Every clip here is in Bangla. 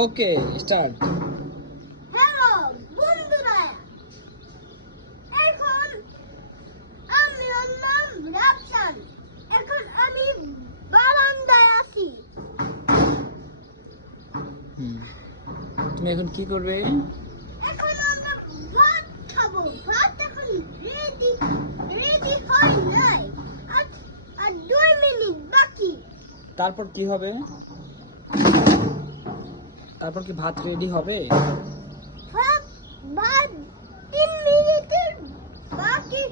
ওকে, স্টার্ট। হ্যালো বন্ধুরা, এখন আমি নাম রাফসান। এখন আমি বারান্দায় আছি। তুমি এখন কি করবে? এখন আমরা ভাত খাবো। ভাত এখন রেডি হয় নাই। আর 2 মিনিট বাকি। তারপর কি হবে? তারপর কি ভাত রেডি হবে? ভাত 3 মিনিটের বাকি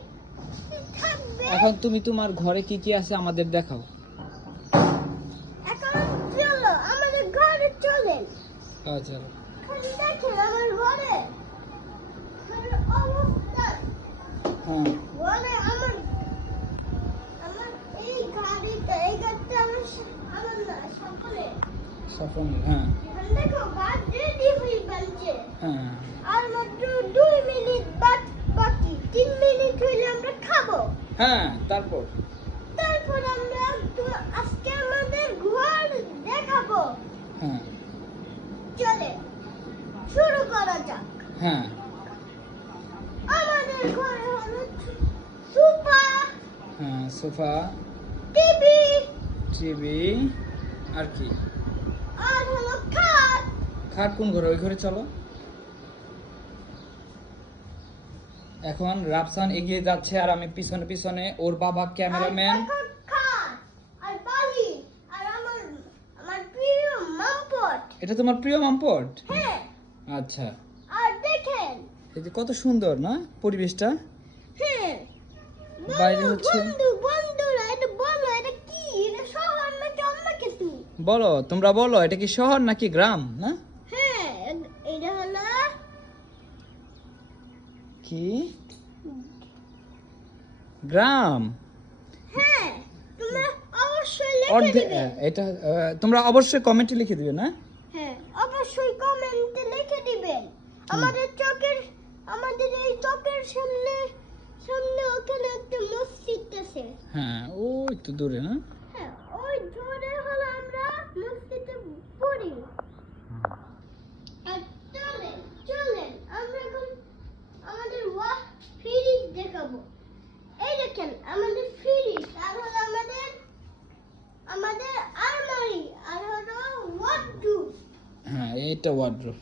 থাকবে। এখন তুমি তোমার ঘরে কি কি আছে আমাদের দেখাও। এখন চলো আমাদের ঘরে চলেন। আচ্ছা, দেখেন আমার ঘরে অবস্থা। হ্যাঁ, ঘরে আমার এই গাড়িটা আমার না সকলে। সফল, হ্যাঁ দেখো ভাত রেডি হয়ে গেছে। হ্যাঁ আর মাত্র 2 মিনিট বাকি। 3 মিনিট হইলে আমরা খাবো। হ্যাঁ। তারপর আমরা আজকে আমাদের ঘর দেখাবো। হ্যাঁ চলে শুরু করা যাক। হ্যাঁ আমাদের ঘরে হলো সোফা, হ্যাঁ, সোফা, টিভি, আর কি? আর হলো খাট। খাট কোন ঘরে? ওই ঘরে চলো। এখন রাফসান এগিয়ে যাচ্ছে আর আমি পিছনে পিছনে, ওর বাবা ক্যামেরাম্যান। আর খাট আর বালিশ আর আমার প্রিয় মামপট। এটা তোমার প্রিয় মামপট? হ্যাঁ। আচ্ছা, আর দেখেন, এই যে কত সুন্দর না পরিবেশটা। হ্যাঁ, বাইরে হচ্ছে, বন্ধুরা এটা বলো, এটা কি? এটা শহর নাকি অন্য কিছু? বলো, তোমরা বলো, এটা কি শহর নাকি গ্রাম? না, হ্যাঁ, এটা হলো কি? গ্রাম। হ্যাঁ, তোমরা অবশ্যই লিখে দিবে। এটা তোমরা অবশ্যই কমেন্টে লিখে দিবে না? হ্যাঁ, অবশ্যই কমেন্টে লিখে দিবেন। আমাদের এই চোখের সামনে ওখানে একটা মসজিদ আছে। হ্যাঁ, ওই তো দূরে না? হ্যাঁ, ওই দূরে হলো আমরা মসজিদে পড়ি। আর চলেন আমরা এখন আমাদের ফ্রিজ দেখাবো। এই দেখেন আমাদের ফ্রিজ, আর হলো আমাদের আলমারি, আর হলো ওয়ার্ডরোব। হ্যাঁ, এইটা ওয়ার্ডরোব।